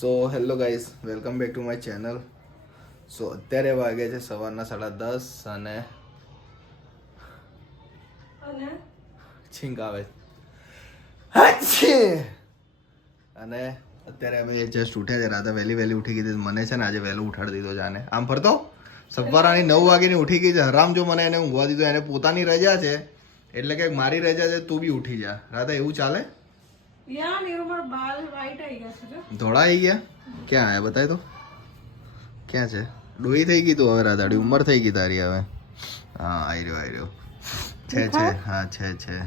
So hello guys welcome back to my channel so અત્યારે વાગે છે સવારના સાડા દસ અને અને? છીંક આવે! અને અત્યારે અમે જસ્ટ ઉઠ્યા છે રાતે વહેલી વહેલી ઉઠી ગઈ મને છે ને આજે વહેલું ઉઠાડી દીધો જાને આમ ફરતો? સવારાની નવ વાગેની ઉઠી ગઈ છે. હરામ જો મને એને ઊંઘવા દીધો એને પોતાની રજા છે. એટલે કે મારી રજા છે તું બી ઉઠી જા. રાતે એવું ચાલે? ધોળા આવી ગયા? ક્યાં આયા? બતાય તો. ક્યાં છે? ડોહી થઈ ગઈ તું હવે રાધાડી. ઉંમર થઈ ગઈ તારી હવે. હા આવી રહ્યો આવી રહ્યો. છે છે. હા છે છે.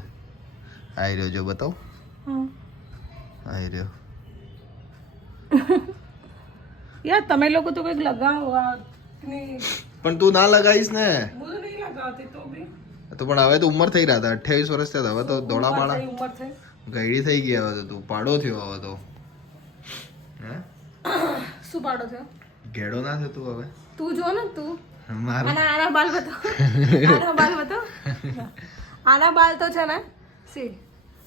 આવી રહ્યો જો બતાવ. આવી રહ્યો. યાર તમે લોકો તો કંઈક લગાવો પણ તું ના લગાવીશ ને. તો પણ હવે તો ઉંમર થઈ રહ્યા હતા અઠ્યાવીસ વર્ષ થયા. હવે તો ધોળા માળા ઉંમર થઈ. ગઈડી થઈ ગયા હવે તો તું પાડો થયો હવે તો. હે? શું પાડો થયો? ઘેડો ના થયો તું હવે. તું જો ને તું. મારા. આના બાલ બતાવ. આના બાલ બતાવ. આના બાલ તો છે ને સી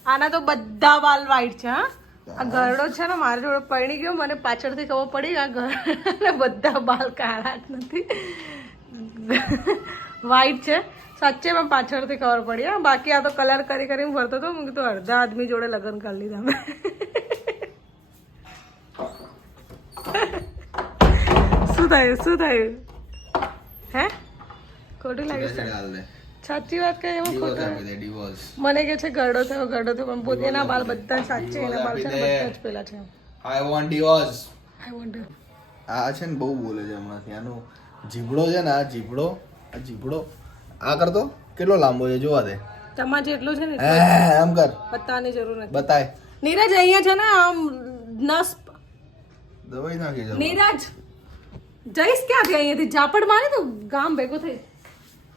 આના તો બધા બાલ વાઈટ છે હા? આ ગરડો છે ને મારા જોડે પડી ગયો મને પાછળથી ખબર પડી આ ગરડા બધા બાલ કાળા જ નથી. વાઈટ છે. સાચે મેં પાછળથી ખબર પડી હા. બાકી આ તો કલર કરી કરીને ફરતો હતો મેં કીધું અડધા આદમી જોડે લગ્ન કરી લીધા મેં. શું થયું શું થયું? હે? ખોટું લાગે છે? સાચી વાત કઈ એમાં ડિવોર્સ ખોટું. મને કે છે ગરડો થયો ગરડો થયો પણ પોતે એના બાલ બધા સાચે એના બાલ છે બધા જ પેલા છે. I want divorce I want આ છે ને બહુ બોલે છે હમણાંથી. આનું જીભડો છે ને આ જીભડો આ જીભડો. આ કરતો કેટલો લાંબો છે જોવા દે. તમારે જેટલો છે ને એમ કર. બતાવવાની જરૂર નથી. બતાય. નીરજ અહીંયા છે ને આમ નસ દવાઈ નાખી જાવ નીરજ જઈશ ક્યાંથી અહીંયાથી? ઝાપડ મારે તો ગામ ભેગો થઈ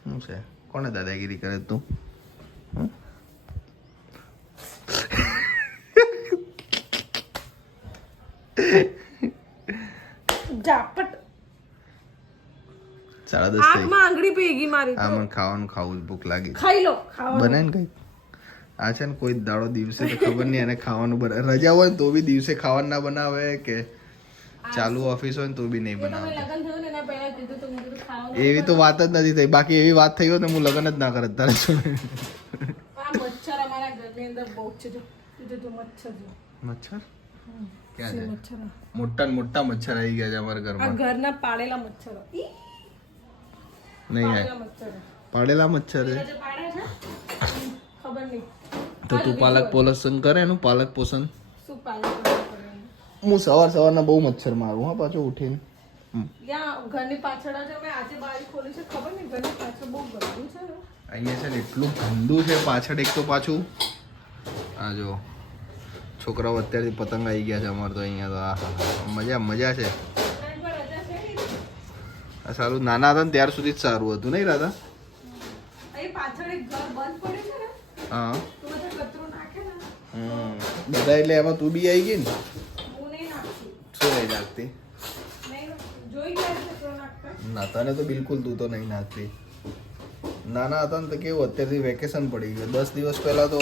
શું છે? કોને દાદાગીરી કરે તું? ઝાપટ સાડા દસ આંખમાં આંગળી ભેગી મારી આ મને ખાવાનું ખાવું ભૂખ લાગી ખાઈ લો ખાવાનું. બને ને કઈ આ છે ને કોઈ દાડો દિવસે તો ખબર નહીં એને ખાવાનું બને રજા હોય તો બી દિવસે ખાવાનું ના બનાવે કે ચાલુ ઓફિસ હોય ને તો બી નહીં બનાવે તો એવી તો વાત જ નથી થઈ. બાકી એવી વાત થઈ હોય ને હું લગ્ન જ ના કરત તારે મચ્છર અમારા ઘરની અંદર બહુ છે. જો તું મચ્છર મચ્છર? ક્યાં છે? મોટા મોટા મચ્છર આવી ગયા છે અમારા આ ઘરમાં. ઘરના પાળેલા મચ્છરો. નહીં આય. પાડેલા મચ્છર છે. તો તું પાલક પોલસન કરે એનું? પાલક પોષણ શું પાલક હું સવાર સવારના બહુ મચ્છર મારું હા પાછો ઉઠીને. ઘરની પાછળ જ આજે બારી ખોલી છે ખબર નહીં? ઘરની પાછળ બહુ ગંદુ છે. અહીંયા છે ને એટલું ગંદુ છે પાછળ એક તો પાછું. આ જો છોકરાઓ અત્યારથી પતંગ આવી ગયા છે અમારે તો અહીંયા તો. આ. મજા મજા છે? આ સારું. નાના હતા ને ત્યાર સુધી જ સારું હતું. નહીં રાધા? હા. બધા એટલે એમાં તું બી આવી ગઈ ને? શું નહીં નાખતી? ના તને તો બિલકુલ તું તો નહીં નાખતી. નાના હતા ને તો કેવું અત્યારથી વેકેશન પડી ગયું. દસ દિવસ પહેલા તો.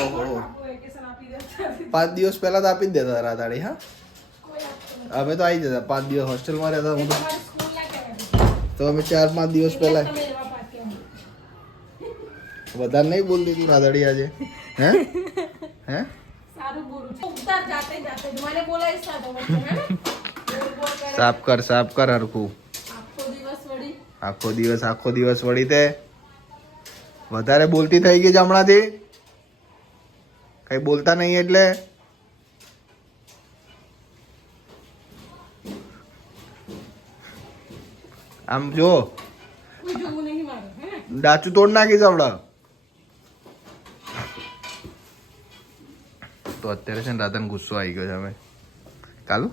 પાંચ દિવસ પહેલા તો આપી જ દેતા રાધાડી હા? અમે તો આવી જતા. પાંચ દિવસ હોસ્ટેલમાં રહેતા હું તો નથી. તમારી સ્કૂલ ના કહેવાય. તો અમે ચાર પાંચ દિવસ પહેલા તમે એવા પાક્યા. વધારે નહીં બોલતી તું રાધાડી આજે હે હે સારું બોલું છું. ઉતાર જાતે જાતે જ. મને બોલાવીશ ના તો વચ્ચે, હે ને? બોલ બોલ કરે. સાફ કર સાફ કર હરખું આખો દિવસ વળી આખો દિવસ આખો દિવસ વળી તે વધારે બોલતી થઈ ગઈ છે હમણાંથી કઈ બોલતા નહીં એટલે આમ જો? ડાચું તોડ નાખીશ હમણાં તો અત્યારે છે ને રાધાને ગુસ્સો આવી ગયો છે અમે કાલુ?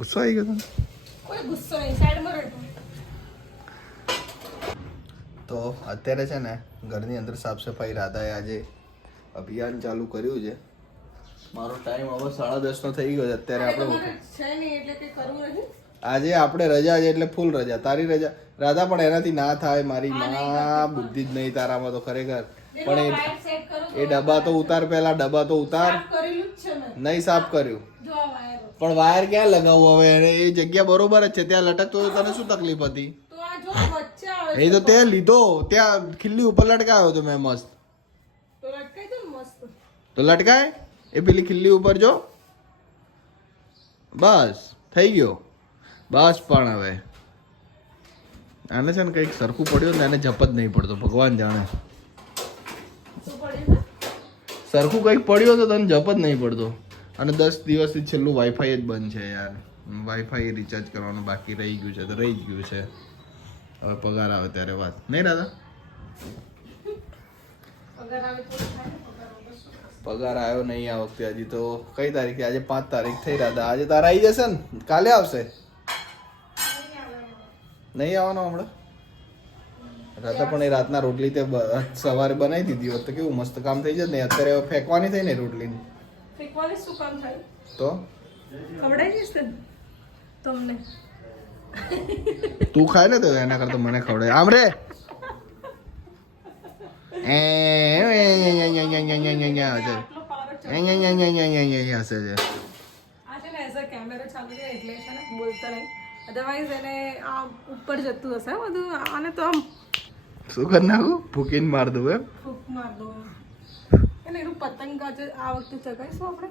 ગુસ્સો આવી ગયો તને? તો અત્યારે છે ને ઘરની અંદર સાફ સફાઈ રાધાએ આજે અભિયાન ચાલુ કર્યું છે. મારો ટાઈમ હવે સાડા દસનો થઈ ગયો છે. અત્યારે આપણે છે નહીં એટલે કંઈ કરવું નહીં. આજે આપણે રજા છે એટલે ફૂલ રજા. તારી રજા. રાધા પણ એનાથી ના થાય. મારી મા બુદ્ધિ જ નહીં તારામાં તો ખરેખર. પણ એ ડબ્બા તો ઉતાર પહેલા ડબ્બા તો ઉતાર. નહીં સાફ કર્યું. પણ વાયર ક્યાં લગાવવું હવે? એને એ જગ્યા બરોબર જ છે. ત્યાં લટકતો તને શું તકલીફ હતી? એ તો તે. લીધો. ત્યાં ખીલ્લી ઉપર લટકાયો તો મેં મસ્ત. તો લટકાય? એ પેલી ખીલ્લી ઉપર જો. બસ. થઈ ગયો. બસ પણ હવે. આને છે ને કંઈક સરખું પડ્યું ને એને જપ જ નહીં પડતો ભગવાન જાણે? સરખું કંઈક પડ્યું તો તને જપ જ નહીં પડતો. અને દસ દિવસથી છેલ્લું વાઈફાઈ જ બંધ છે યાર. વાઈફાઈ રિચાર્જ કરવાનું બાકી રહી ગયું છે તો રહી જ ગયું છે. હવે પગાર આવે ત્યારે વાત. નહીં દાદા? પગાર આવ્યો નહીં આ વખતે હજી તો. કઈ તારીખે? આજે પાંચ તારીખ થઈ હતા આજે તારા આવી જશે ને? કાલે આવશે? નહીં આવવાનો હમણાં રાતે પણ એ રાતના રોટલી તે સવારે બનાવી દીધી હોત તો કેવું મસ્ત કામ થઈ જત ને અત્યારે હવે ફેંકવાની થઈ ને રોટલી ફેંકવાની શું કામ થાય તો ખવડાવી જઈશ તમને તું ખાય ને તો એના કરતા મને ખવડાય આમ રે હશે છે આજે ને એઝ અ કેમેરો ચાલુ છે એટલે છે ને બોલતા નહીં અધરવાઇઝ એને આ ઉપર જતું હશે બધું આને તો આમ શું કરી નાખું ફૂકીને માર દઉં એમ? ફૂક માર દઉં. એને એનું પતંગ આ વખતે ચગાવીશું આપણે?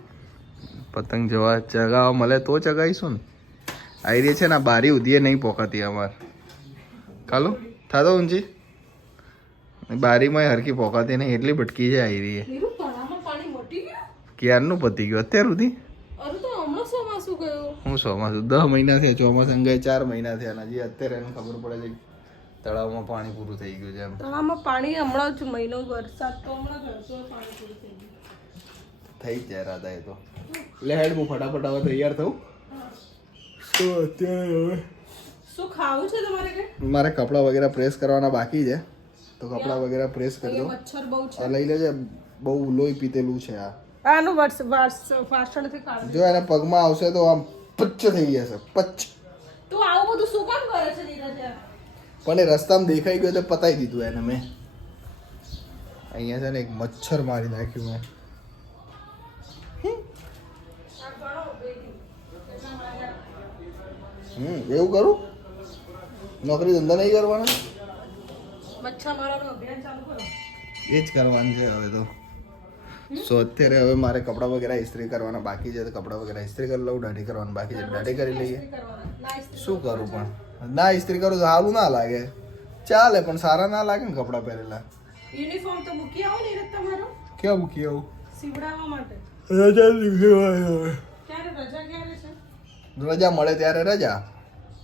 પતંગ જવા ચગાવવા મળે તો ચગાવીશું ને. આઈડિયા છે ને બારી ઉધીએ નહીં પોકાતી અમાર. કાલો? થાતો ઊંચી? બારીમાં હરકી પોકાતી નહીં એટલી ભટકી છે. આવી ગયું? ક્યારનું પતી ગયું? અત્યાર સુધી અરે તો હમણાં ચોમાસું ગયું હું ચોમાસું દસ મહિના થયા ચોમાસા ગઈ ચાર મહિના થયા હજી અત્યારે એને ખબર પડે છે તળાવમાં પાણી પૂરું થઈ ગયું છે એમ. તળાવમાં પાણી હમણાં જ મહિનો વરસાદ તો હમણાં ગયો પાણી પૂરું થઈ ગયું. થઈ જ જાય રાધા એ તો. એટલે હેડ હું ફટાફટ હવે તૈયાર થઉં. તો અત્યારે હવે શું ખાવું છે તમારે કે? મારે કપડાં વગેરે પ્રેસ કરવાના બાકી છે. તો કપડાં વગેરે પ્રેસ કરી દો મચ્છર બહુ છે. આ લઈ લેજે બહુ લોહી પીતેલું છે આ. આનું વર્ષ વર્ષ ફાસ્ટણથી કાઢ જો એના પગમાં આવશે તો આમ પચ્ચ થઈ જશે પચ્ચ. તું આવું બધું શું કામ કરે છે નીરજ પણ એ રસ્તામાં દેખાઈ ગયો તો પતાઈ દીધું એને મેં. અહીંયા છે ને એક મચ્છર મારી નાખ્યું મેં. હમ એવું કરું? નોકરી ધંધા નહીં કરવાના? મચ્છર મારવાનું અભિયાન ચાલુ કરો. એ જ કરવાનું છે હવે તો. સો અત્યારે હવે મારે કપડાં વગેરે ઇસ્ત્રી કરવાના બાકી છે તો કપડાં વગેરે ઇસ્ત્રી કરી લઉં દાઢી કરવાનું બાકી છે દાઢી કરી લઈએ. શું કરું પણ? ના ઇસ્ત્રી કરું તો સારું ના લાગે. ચાલે પણ સારા ના લાગે ને કપડાં પહેરેલા? યુનિફોર્મ તો મૂકી આવો ને તમારો. કેવું મૂકી આવું? સીવડાવવા માટે. રજા લીધી ક્યારે રજા ક્યારે છે? રજા મળે ત્યારે રજા?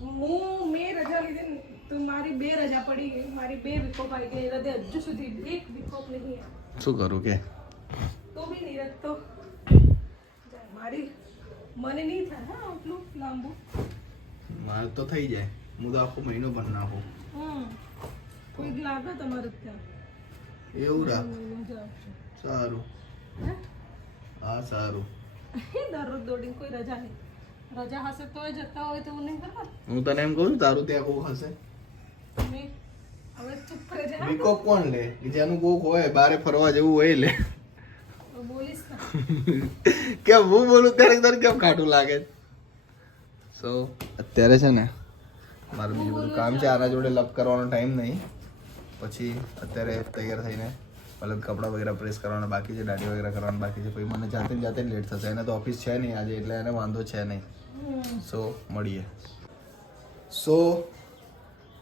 હું મેં રજા લીધી તો મારી બે રજા પડી ગઈ. મારી બે વિકોપ આવી ગઈ નીરજે હજુ સુધી એક વિકોપ નહીં. શું કરું કે? તો બી નીરજ તો મારી મને નહીં થાય હા આટલું લાંબુ. મારે તો થઈ જાય. હું તો આખો મહિનો પણ નાખું. કોઈક લાગે તમારે ત્યાં. એવું રાખ. સારું. હે? સારું. દરરોજ દોડીને કોઈ રજા નહીં. રજા હશે તોય જતા હોય તો હું નહીં કરવા હું તને એમ કહું છું, તારું ત્યાં કોક હશે. હવે ચૂપ રહી જાય કોણ લે? જેનું કોક હોય બારે ફરવા જવું હોય લે. તો કેમ હું બોલું ત્યારે તારે કેમ ખાટું લાગે? સો અત્યારે છે ને મારું બીજું બધું કામ છે આના જોડે લપ કરવાનો ટાઈમ નહીં. પછી અત્યારે તૈયાર થઈને મતલબ કપડાં વગેરે પ્રેસ કરવાના બાકી છે દાઢી વગેરે કરવાનું બાકી છે. પછી મને જાતે જાતે લેટ થશે. એને તો ઓફિસ છે નહીં આજે એટલે એને વાંધો છે નહીં. સો મળીએ. સો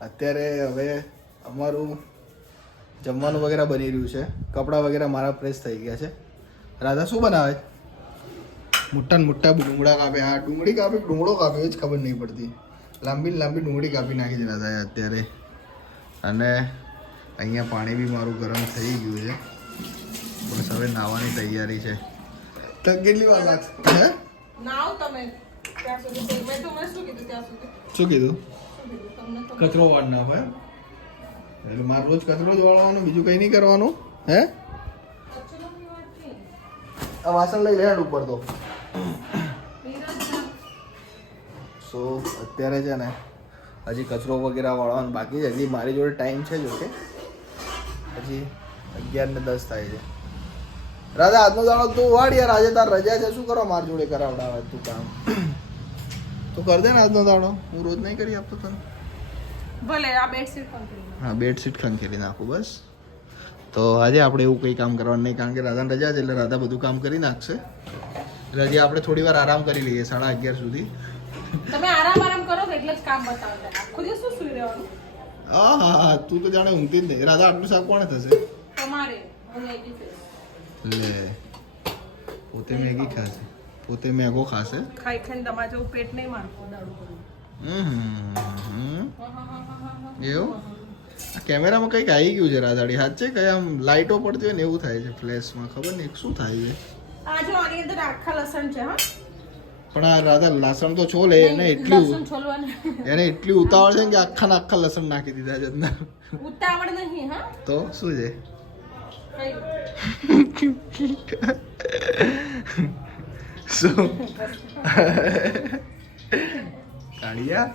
અત્યારે હવે અમારું જમવાનું વગેરે બની રહ્યું છે. કપડાં વગેરે મારા પ્રેસ થઈ ગયા છે. રાધા શું બનાવે? મોટા ને મોટા ડુંગળા કાપે. હા ડુંગળી કાપી ડુંગળો કાપે એ જ ખબર નહીં પડતી. લાંબી લાંબી ડુંગળી કાપી નાખી છે રાધાએ અત્યારે. અને અહીંયા પાણી બી મારું ગરમ થઈ ગયું છે. બસ હવે નાવાની તૈયારી છે. તો કેટલી વાર લાગશે હે? નાવ તમે. શું કીધું કચરો વાળ ના એમ એટલે મારે રોજ કચરો જ વાળવાનો બીજું કંઈ નહીં કરવાનું. હે. આ વાસણ લઈ લેડ ઉપર તો. સો અત્યારે છે ને હજી કચરો વગેરે વાળવાનું બાકી છે. હજી મારી જોડે ટાઈમ છે જો કે હજી અગિયાર ને દસ થાય છે. રાજા આજનો દાડો તું વાળ યાર. આજે તાર રજા છે. શું કરો માર જોડે કરાવડાવે તું કામ? તું કર દે ને આજનો દાડો. હું રોજ નહીં કરી આપતો તને. ભલે આ બેડશીટ પણ હા બેડશીટ ખંખેરી નાખું બસ. તો આજે આપણે એવું કંઈ કામ કરવાનું નહીં કારણ કે રાધાને રજા છે એટલે રાધા બધું કામ કરી નાખશે. એટલે હજી આપણે થોડી વાર આરામ કરી લઈએ સાડા અગિયાર સુધી. તમે આરામ આરામ કરો એટલે જ કામ બતાવો આખો દિવસ શું સુઈ રહેવાનું? હા હા હા તું તો જાણે ઊંઘતી જ નહીં. રાધા આટલું શાક કોણે થશે? તમારે. લે પોતે મેગી ખાશે. પોતે મેગો ખાશે. ખાઈ ખાઈને તમારે જેવું પેટ નહીં મારવું દાડું હમ હમ એવું? કેમેરામાં કંઈક આવી ગયું છે રાધાડી હાથ છે કઈ આમ લાઇટો પડતી હોય ને એવું થાય છે ફ્લેશમાં? ખબર નહીં શું થાય છે? આજે આની અંદર આખા લસણ છે હા. પણ આ રાધા લસણ તો છોલે એને એટલી એને એટલી ઉતાવળ છે કે આખા ને આખા લસણ નાખી દીધા છે અંદર. ઉતાવળ નહીં હા. તો શું છે? શું? કાળિયા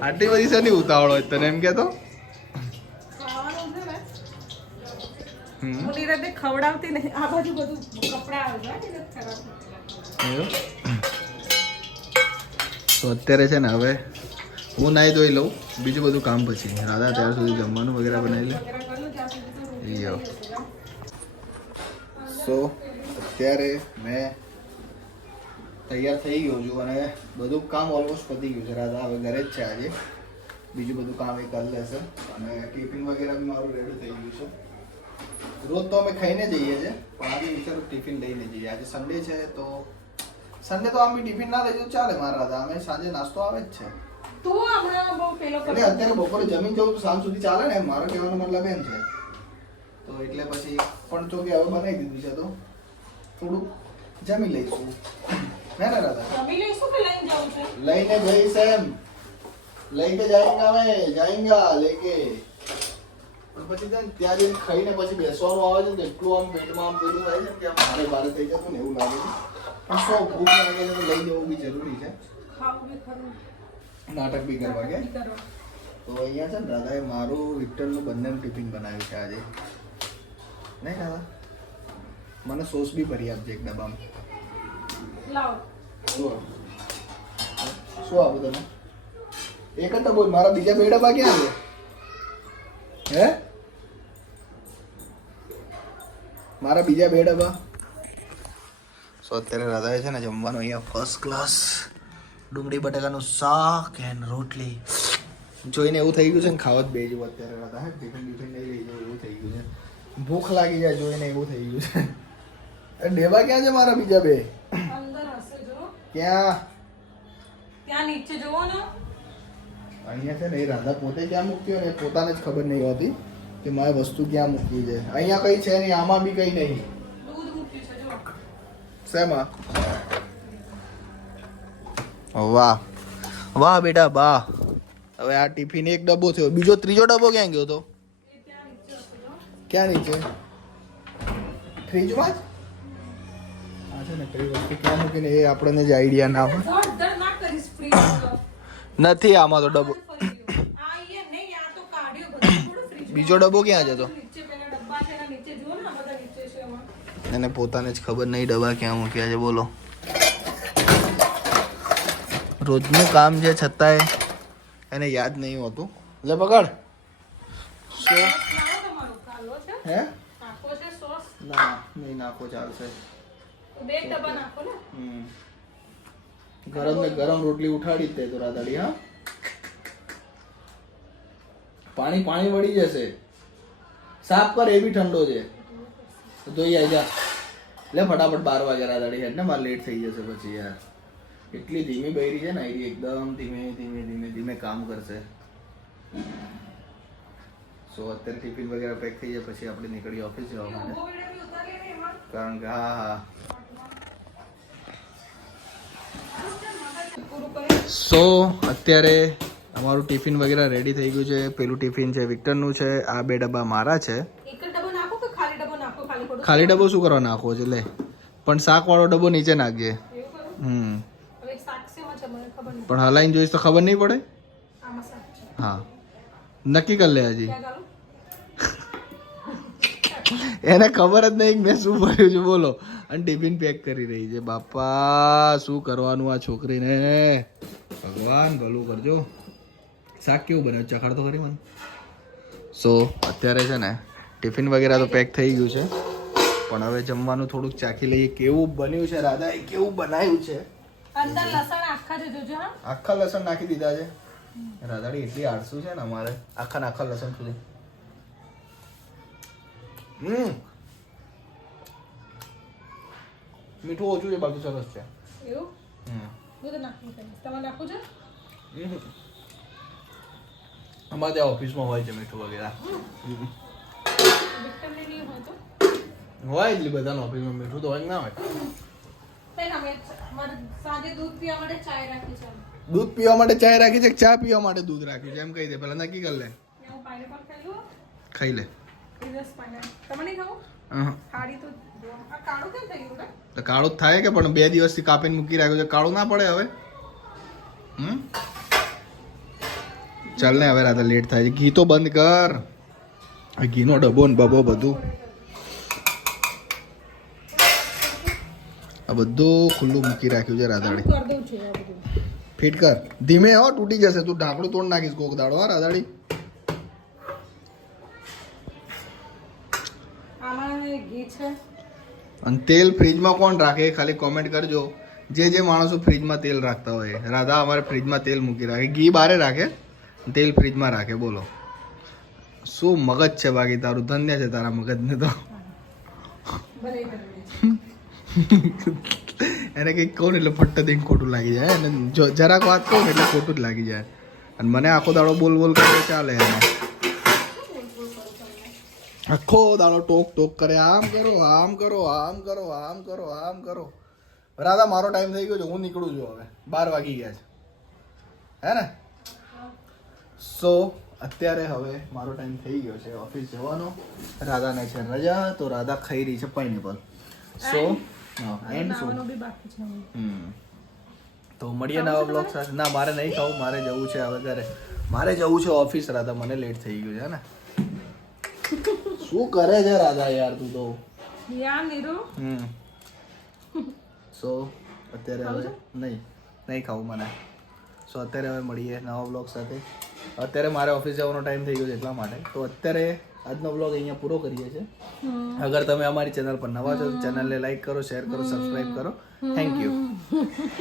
આટલી બધી શેની ઉતાવળ હોય તને એમ કહેતો ખાવાનું છે ને હમ હું નિરાતે ખવડાવતી નહીં. આ બાજુ બધું કપડા આવે છે ખરાબ તો અત્યારે છે ને હવે હું નાહી ધોઈ લઉં બીજું બધું કામ પછી. રાધા ત્યાર સુધી જમવાનું વગેરે બનાવી લે. સો અત્યારે મેં તૈયાર થઈ ગયો છું અને બધું કામ ઓલમોસ્ટ પતી ગયું છે. રાધા હવે ઘરે જ છે આજે. બીજું બધું કામ એ કરી લેશે. અને ટિફિન વગેરે બી મારું રેડી થઈ ગયું છે. રોજ તો અમે ખાઈને જઈએ છીએ પણ આજે વિચારું ટિફિન લઈને જઈએ આજે સન્ડે છે તો સન્ડે તો આમ ટિફિન ના લઈ જવું ચાલે મારા રાધા અમે સાંજે નાસ્તો આવે જ છે. તું હમણાં બહુ પેલો એટલે અત્યારે બપોરે જમીન જવું તો સાંજ સુધી ચાલે ને મારો કહેવાનો મતલબ એમ છે. તો એટલે પછી પણ જો કે હવે બનાવી દીધું છે તો થોડું જમી લઈશું. હે ને રાધા જમી લઈશું કે લઈને જાઉં છે? લઈને જઈશ એમ. લઈને જાયેંગા અમે જાયેંગા લેકે. પછી છે ને ત્યાં જઈને ખાઈને પછી બેસવાનું આવે છે ને એટલું આમ પેટમાં આમ પેલું થાય છે ને કે આમ ભારે ભારે થઈ જતું ને એવું લાગે છે. પણ સો ભૂખ લાગે છે તો લઈ જવું બી જરૂરી છે. નાટક બી કરવા કે તો અહીંયા છે ને દાદાએ મારું વિક્ટરનું બંનેનું ટિફિન બનાવ્યું છે આજે. નહીં દાદા? મને સોસ બી ભરી આપજે એક ડબ્બામાં. લાવો. શું આપું? શું આપું તમે? એક જ ડબ્બો? મારા બીજા બે ડબ્બા ક્યાં છે? હે? મારા બીજા બે ડબ્બા સો અત્યારે રાધાએ છે ને જમવાનું અહીંયા ફર્સ્ટ ક્લાસ ડુંગળી બટાકાનું શાક એન્ડ રોટલી. જોઈને એવું થઈ ગયું છે ને ખાવા જ બે જેવું અત્યારે રાધા. હે ટિફિન ટિફિન નહીં લઈ જવું એવું થઈ ગયું છે. ભૂખ લાગી જાય જોઈને એવું થઈ ગયું છે. એ ડેબા ક્યાં છે મારા બીજા બે? અંદર હશે જો ક્યાં? ત્યાં નીચે જોવો ને. અહીંયા છે ને એ રાધા પોતે ક્યાં મૂકી હોય ને પોતાને જ ખબર નહીં હોતી. કે મારે વસ્તુ ક્યાં મૂકી છે? અહીંયા કઈ છે નહીં આમાં બી કઈ નહીં. શેમાં? વાહ. વાહ બેટા વાહ. હવે આ ટિફિન એક ડબ્બો થયો. બીજો ત્રીજો ડબ્બો ક્યાં ગયો તો? એ ત્યાં નીચે હશે જો ક્યાં નીચે? ફ્રીજમાં જ? આ છે ને કઈ વસ્તુ ક્યાં મૂકીને? એ આપણને જ આઈડિયા ના હોય. નથી આમાં તો ડબ્બો આ અહીંયા નહીં આ તો કાઢ્યો બધું થોડું ફ્રીજ બીજો ડબ્બો ક્યાં જતો એના પોતાને જ ખબર નહીં ડબ્બા ક્યાં મૂક્યા છે બોલો. રોજનું કામ છે છતાંય એને યાદ નહીં હોતું. લે પકડ. છે? હે? ના નહીં નાખો ચાલશે. ગરમ ને. ગરમ રોટલી ઉઠાડી તે તો રાધાડી હા? પાણી પાણી વળી જશે. સાફ કર, એ બી ઠંડો છે. જોઈ આવી જા. લે ફટાફટ બાર વાગે રાધાડી હેડ ને મારે લેટ થઈ જશે પછી, યાર. એટલી ધીમી બૈરી છે ને એ એકદમ ધીમે ધીમે ધીમે ધીમે કામ કરશે. સો અત્યારે ટિફિન વગેરે પેક થઈ જાય, પછી આપણે નીકળી ઓફિસ જવા માટે. કારણ કે, હા હા. સો અત્યારે અમારું ટિફિન વગેરે રેડી થઈ ગયું છે. પેલું ટિફિન છે વિક્ટરનું છે આ બે ડબ્બા મારા છે. ખાલી ડબ્બો શું કરવા નાખવો છે? લે. પણ શાકવાળો ડબ્બો નીચે નાખજે. હમ. પણ હલાઈને જોઈશ તો ખબર નહીં પડે? હા. નક્કી કરી લે હજી. એને ખબર જ નહીં મેં શું ભર્યું છે બોલો. અને ટિફિન પેક કરી રહી છે. બાપા શું કરવાનું આ છોકરીને? ભગવાન ભલું કરજો. શાક કેવું બને? ચખાડ તો ખરી મને. સો અત્યારે છે ને ટિફિન વગેરે તો પેક થઈ ગયું છે. પણ હવે જમવાનું થોડુંક ચાખી લઈએ. કેવું બન્યું છે રાધાએ કેવું બનાવ્યું છે? અંદર લસણ આખા જ જોજો હા. આખા લસણ નાખી દીધા છે. રાધાડી એટલી આળસુ છે ને અમારે. આખા ને આખા લસણ સુધી. હમ. મીઠું ઓછું છે બાકી સરસ છે. એવું? હમ. હું તો નાખું છું. તમારે નાખું છે? હમ. અમારે ત્યાં ઓફિસમાં હોય છે મીઠું વગેરે. હોય એટલે બધાને ઓફિસમાં મીઠું તો હોય ના હોય. દૂધ પીવા માટે ચાય રાખી છે ચા પીવા માટે દૂધ રાખ્યું છે? એમ કહી દે, પેલા નક્કી કરી લે. ખાઈ લે. કાળું થાય કે પણ બે દિવસથી કાપીને મૂકી રાખ્યું છે? કાળું ના પડે હવે. હમ? ચાલ ને હવે રાતે લેટ થાય છે. ઘી તો બંધ કર. આ ઘીનો ડબ્બો ને બબો બધું. આ બધું ખુલ્લું મૂકી રાખ્યું છે રાધાડી. ફિટ કર. ધીમે હો તૂટી જશે. તું ઢાંકણું તોડ નાખીશ કોક દાડો હા રાધાડી. અને તેલ ફ્રીજમાં કોણ રાખે? ખાલી કોમેન્ટ કરજો. જે જે માણસો ફ્રીજમાં તેલ રાખતા હોય. રાધા અમારે ફ્રીજમાં તેલ મૂકી રાખે. ઘી બારે રાખે? તેલ ફ્રીજમાં રાખે, બોલો. શું મગજ છે બાકી? તારું ધન્ય છે તારા મગજને તો. એને કંઈક કહું ને એટલે ફટ્ટ દઈને ખોટું લાગી જાય અને જરાક વાત કહું ને એટલે ખોટું જ લાગી જાય. અને મને આખો દાડો બોલ બોલ કરે ચાલે એને. આખો દાડો ટોક ટોક કરે, આમ કરો આમ કરો આમ કરો આમ કરો આમ કરો. રાધા, મારો ટાઈમ થઈ ગયો છે, હું નીકળું છું હવે. બાર વાગી ગયા છે. હે ને? સો અત્યારે હવે મારો ટાઈમ થઈ ગયો છે ઓફિસ જવાનો. રાધાને છે રજા તો રાધા ખાઈ રહી છે પાઇનેપલ સો એન્ડ. હમ. તો મળીએ નવા બ્લોગ સાથે. ના મારે નહીં ખાવું મારે જવું છે હવે ઘરે. મારે જવું છે ઓફિસ રાધા. મને લેટ થઈ ગયું છે ને? શું કરે છે રાધા યાર તું તો? યાર નીરુ? હમ. સો અત્યારે હવે નહીં. નહીં ખાવું મને. સો અત્યારે હવે મળીએ નવા બ્લોગ સાથે. અત્યારે મારે ઓફિસ જવાનો ટાઈમ થઈ ગયો છે એટલા માટે. તો અત્યારે આજનો બ્લોગ અહીંયા પૂરો કરીએ છીએ. અગર તમે અમારી ચેનલ પર નવા છો ચેનલને લાઈક કરો શેર કરો સબસ્ક્રાઈબ કરો. Thank you